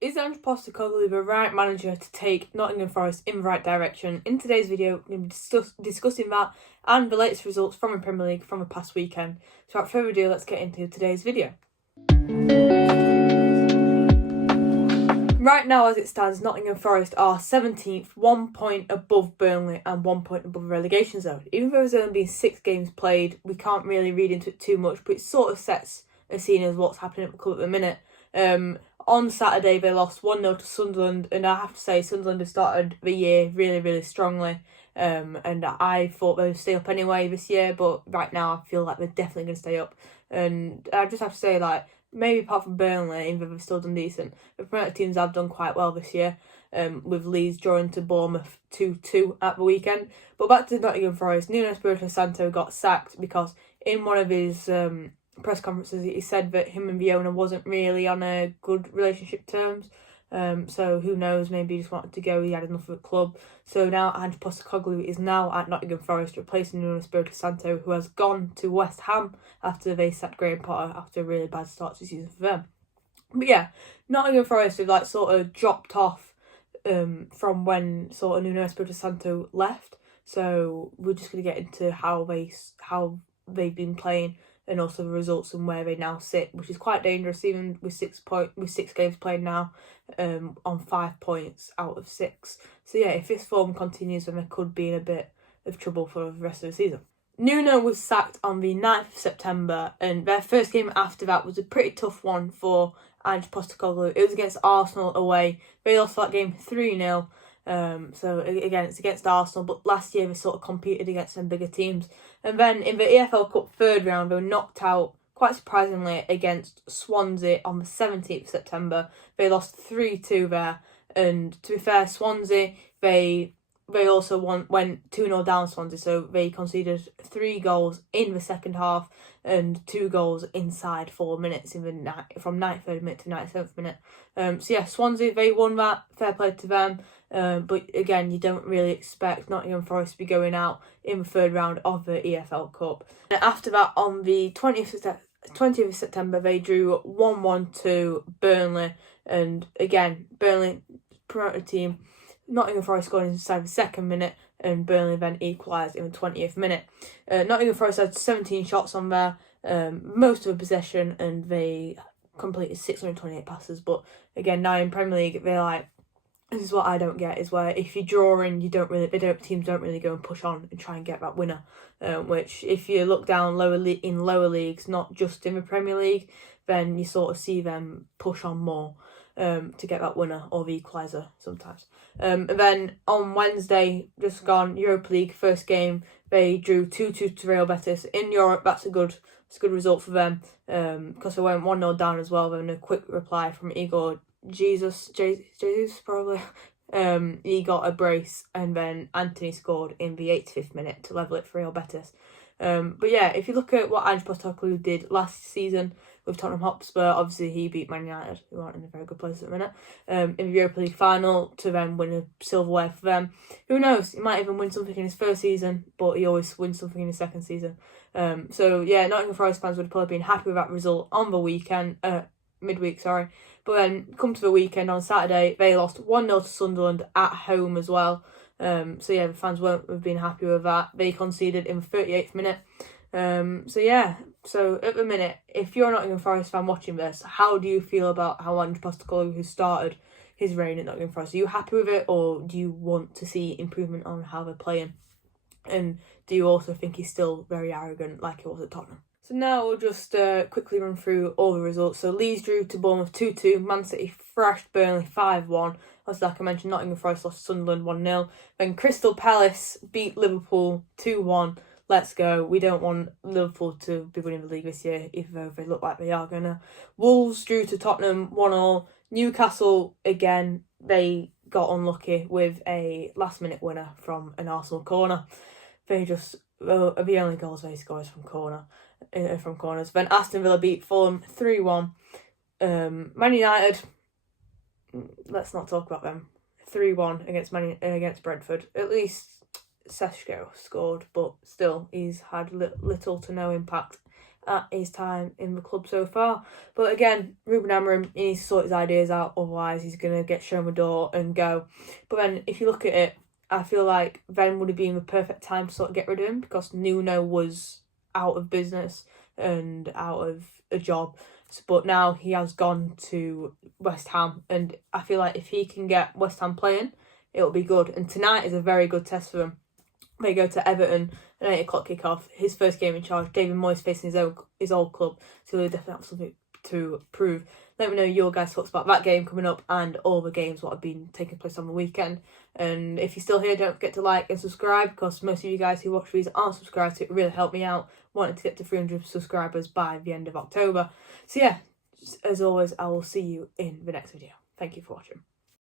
Is Ange Postecoglou the right manager to take Nottingham Forest in the right direction? In today's video, we're going to be discussing that and the latest results from the Premier League from the past weekend. So without further ado, let's get into today's video. Right now, as it stands, Nottingham Forest are 17th, 1 point above Burnley and 1 point above the relegation zone. Even though there's only been 6 games played, we can't really read into it too much, but it sort of sets a scene as what's happening at the club at the minute. On Saturday, they lost 1-0 to Sunderland, and I have to say, Sunderland have started the year really, really strongly. And I thought they would stay up anyway this year, but right now I feel like they're definitely going to stay up. And I just have to say, maybe apart from Burnley, even though they've still done decent, the promoted teams have done quite well this year, with Leeds drawing to Bournemouth 2-2 at the weekend. But back to Nottingham Forest, Nuno Espirito Santo got sacked because in one of his press conferences he said that him and the owner wasn't really on a good relationship terms. So who knows, maybe he just wanted to go, he had enough of the club. So now Ange Postecoglou is now at Nottingham Forest, replacing Nuno Espirito Santo, who has gone to West Ham after they sacked Graham Potter after a really bad start to the season for them. But yeah, Nottingham Forest have sort of dropped off from when sort of Nuno Espirito Santo left. So we're just going to get into how they've been playing and also the results and where they now sit, which is quite dangerous, even with 6 games played now, on 5 points out of 6. So yeah, if this form continues, then they could be in a bit of trouble for the rest of the season. Nuno was sacked on the 9th of September, and their first game after that was a pretty tough one for Ange Postecoglou. It was against Arsenal away. They lost that game 3-0. So again, it's against Arsenal, but last year they sort of competed against some bigger teams. And then in the EFL Cup third round, they were knocked out, quite surprisingly, against Swansea on the 17th of September. They lost 3-2 there. And to be fair, Swansea, they also went 2-0 down Swansea, so they conceded 3 goals in the second half and 2 goals inside 4 minutes from 93rd minute to 97th minute. So yeah, Swansea, they won that, fair play to them. But again, you don't really expect Nottingham Forest to be going out in the third round of the EFL Cup. And after that, on the 20th of September, they drew 1-1 to Burnley. And again, Burnley, promoted team, Nottingham Forest scored inside the 2nd minute, and Burnley then equalised in the 20th minute. Nottingham Forest had 17 shots on there, most of the possession, and they completed 628 passes. But again, now in Premier League, this is what I don't get, is where if you're drawing, teams don't really go and push on and try and get that winner. Which, if you look down in lower leagues, not just in the Premier League, then you sort of see them push on more to get that winner or the equaliser sometimes. And then on Wednesday, just gone, Europa League first game, they drew 2-2 to Real Betis. In Europe, that's a good result for them, because they went 1-0 down as well. Then a quick reply from Igor Jesus probably. He got a brace, and then Anthony scored in the 85th minute to level it for Real Betis. But yeah, if you look at what Ange Postecoglou did last season with Tottenham Hotspur, obviously he beat Man United, who aren't in a very good place at the minute, in the Europa League final to then win a silverware for them. Who knows, he might even win something in his first season, but he always wins something in his second season. So yeah, Nottingham Forest fans would have probably been happy with that result on the weekend, midweek, sorry. But then come to the weekend on Saturday, they lost 1-0 to Sunderland at home as well. So yeah, the fans won't have been happy with that. They conceded in the 38th minute. So at the minute, if you're a Nottingham Forest fan watching this, how do you feel about how Ange Postecoglou has started his reign at Nottingham Forest? Are you happy with it, or do you want to see improvement on how they're playing? And do you also think he's still very arrogant like he was at Tottenham? So now we'll just quickly run through all the results. So Leeds drew to Bournemouth 2-2. Man City thrashed Burnley 5-1. As like I mentioned, Nottingham Forest lost to Sunderland 1-0. Then Crystal Palace beat Liverpool 2-1. Let's go. We don't want Liverpool to be winning the league this year, even though they look like they are going to. Wolves drew to Tottenham 1-1. Newcastle, again, they got unlucky with a last-minute winner from an Arsenal corner. The only goals they scored is from corners. Then Aston Villa beat Fulham 3-1. Man United, let's not talk about them. 3-1 against Brentford. At least Seshko scored, but still he's had little to no impact at his time in the club so far. But again, Ruben Amorim, he needs to sort his ideas out, otherwise he's going to get shown the door and go. But then if you look at it, I feel like then would have been the perfect time to sort of get rid of him, because Nuno was out of business and out of a job. But now he has gone to West Ham, and I feel like if he can get West Ham playing, it'll be good. And tonight is a very good test for him. They go to Everton, an 8 o'clock kickoff. His first game in charge. David Moyes facing his old club, so he'll definitely have something to prove. Let me know your guys' thoughts about that game coming up and all the games what have been taking place on the weekend. And if you're still here, don't forget to like and subscribe, because most of you guys who watch these aren't subscribed, so it really helped me out wanting to get to 300 subscribers by the end of October. So yeah, as always, I will see you in the next video. Thank you for watching.